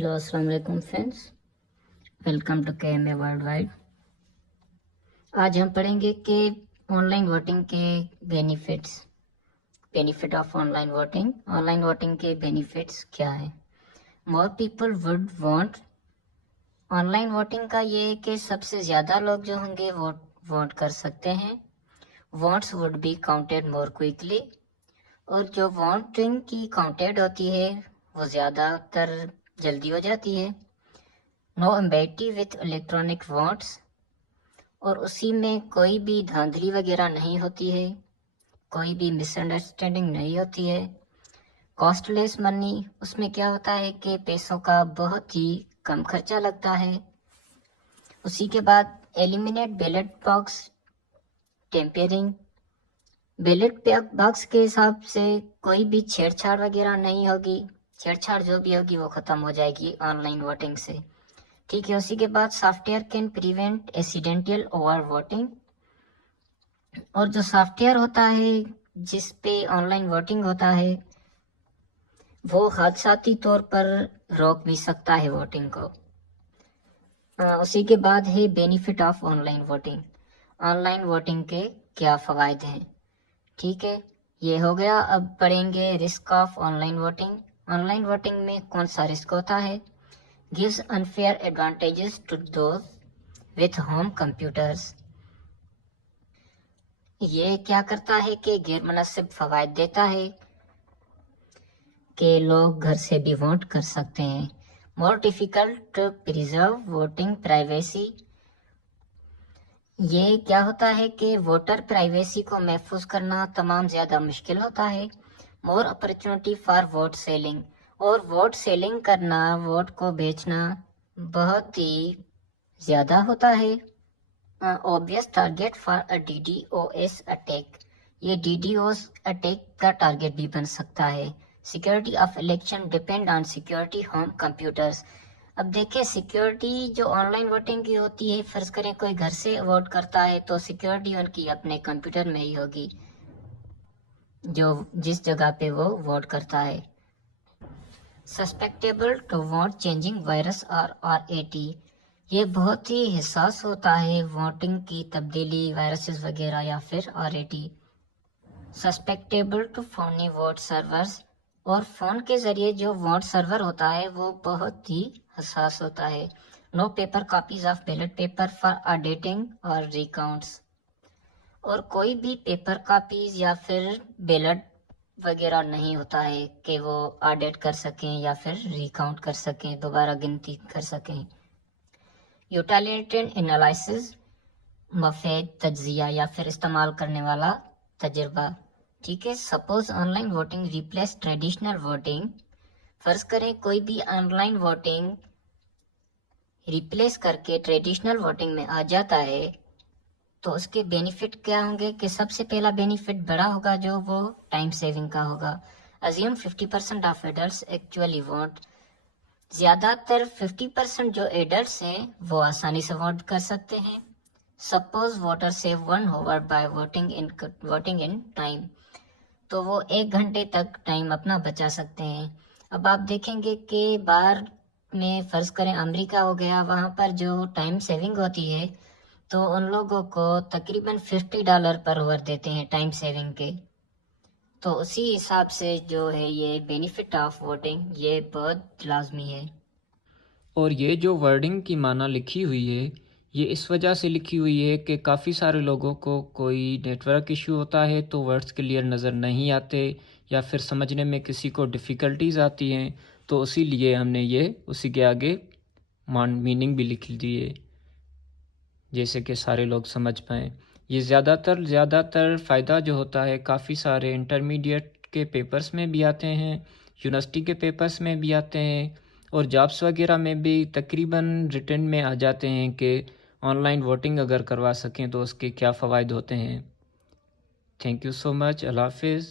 Hello अस्सलाम वालेकुम friends, welcome to KMA world wide. आज हम पढ़ेंगे कि ऑनलाइन वोटिंग के बेनिफिट ऑफ ऑनलाइन वोटिंग के बेनिफिट्स क्या है। More people would want. Online voting का ये है कि सबसे ज़्यादा लोग जो होंगे वोट कर सकते हैं। Votes would be counted more quickly, और जो वोटिंग की काउंटेड होती है वो ज़्यादातर जल्दी हो जाती है। नो एम्बेटी विथ इलेक्ट्रॉनिक वोट्स, और उसी में कोई भी धांधली वगैरह नहीं होती है, कोई भी मिसअंडरस्टैंडिंग नहीं होती है। कॉस्टलेस मनी, उसमें क्या होता है कि पैसों का बहुत ही कम खर्चा लगता है। उसी के बाद eliminate ballot box tampering. Ballot box के हिसाब से कोई भी छेड़छाड़ वगैरह नहीं होगी, छेड़छाड़ जो भी होगी वो ख़त्म हो जाएगी ऑनलाइन वोटिंग से। ठीक है। उसी के बाद software can prevent accidental over voting, और जो सॉफ्टवेयर होता है जिस पे ऑनलाइन वोटिंग होता है वो हादसाती तौर पर रोक भी सकता है वोटिंग को। उसी के बाद है benefit of online voting. Online voting के क्या फ़वाइद हैं। ठीक है, ये हो गया। अब पढ़ेंगे risk of online voting. Online voting में कौन सा रिस्क होता है। gives unfair advantages to those with home computers। ये क्या करता है कि गैर मुनासिब फवायद देता है कि लोग घर से भी वोट कर सकते हैं। More difficult to preserve voting privacy. ये क्या होता है कि वोटर प्राइवेसी को महफूज करना तमाम ज़्यादा मुश्किल होता है। More opportunity for vote selling, और वोट सेलिंग करना, वोट को बेचना बहुत ही ज़्यादा होता है। Obvious target for a DDoS attack, ये DDoS अटैक का टारगेट भी बन सकता है। Security of election depend on security home computers. अब देखें, सिक्योरिटी जो ऑनलाइन वोटिंग की होती है, फर्ज करें कोई घर से वोट करता है तो सिक्योरिटी उनकी अपने कंप्यूटर में ही होगी जो जिस जगह पे वो वोट करता है। Susceptible to vote changing virus और RAT, ये बहुत ही हिसास होता है वोटिंग की तब्दीली, वायरसेस वगैरह या फिर RAT। Susceptible to phony vote servers, और फ़ोन के ज़रिए जो वोट सर्वर होता है वो बहुत ही हसास होता है। No paper copies of ballot paper for auditing और रिकाउंट्स, और कोई भी पेपर कॉपीज या फिर बैलेट वगैरह नहीं होता है कि वो ऑडिट कर सकें या फिर रिकाउंट कर सकें, दोबारा गिनती कर सकें। यूटिलिटेरियन एनालिसिस, मफेद तज्जिया या फिर इस्तेमाल करने वाला तजर्बा। ठीक है। Suppose online voting replace traditional voting, फर्ज करें कोई भी ऑनलाइन वोटिंग रिप्लेस करके ट्रेडिशनल वोटिंग में आ जाता है तो उसके बेनिफिट क्या होंगे कि सबसे पहला बेनिफिट बड़ा होगा जो वो टाइम सेविंग का होगा। Assume 50% of adults actually vote, ज़्यादातर 50% जो एडल्ट्स हैं वो आसानी से वोट कर सकते हैं। Suppose voter save 1 hour by voting in time, तो वो 1 घंटे तक टाइम अपना बचा सकते हैं। अब आप देखेंगे कि बाहर में फ़र्ज़ करें अमेरिका हो गया, वहाँ पर जो टाइम सेविंग होती है तो उन लोगों को तकरीबन $50 पर आवर देते हैं टाइम सेविंग के। तो उसी हिसाब से जो है ये बेनिफिट ऑफ वोटिंग ये बहुत लाजमी है। और ये जो वर्डिंग की माना लिखी हुई है ये इस वजह से लिखी हुई है कि काफ़ी सारे लोगों को कोई नेटवर्क इशू होता है तो वर्ड्स क्लियर नज़र नहीं आते या फिर समझने में किसी को डिफ़िकल्टीज़ आती हैं, तो उसी लिए हमने ये उसी के आगे मीनिंग भी लिख दी है जैसे कि सारे लोग समझ पाएँ। ये ज़्यादातर फ़ायदा जो होता है काफ़ी सारे इंटरमीडिएट के पेपर्स में भी आते हैं, यूनिवर्सिटी के पेपर्स में भी आते हैं और जॉब्स वगैरह में भी तकरीबन रिटन में आ जाते हैं कि ऑनलाइन वोटिंग अगर करवा सकें तो उसके क्या फ़वाइद होते हैं। Thank you so much. अल्लाह हाफ़िज़।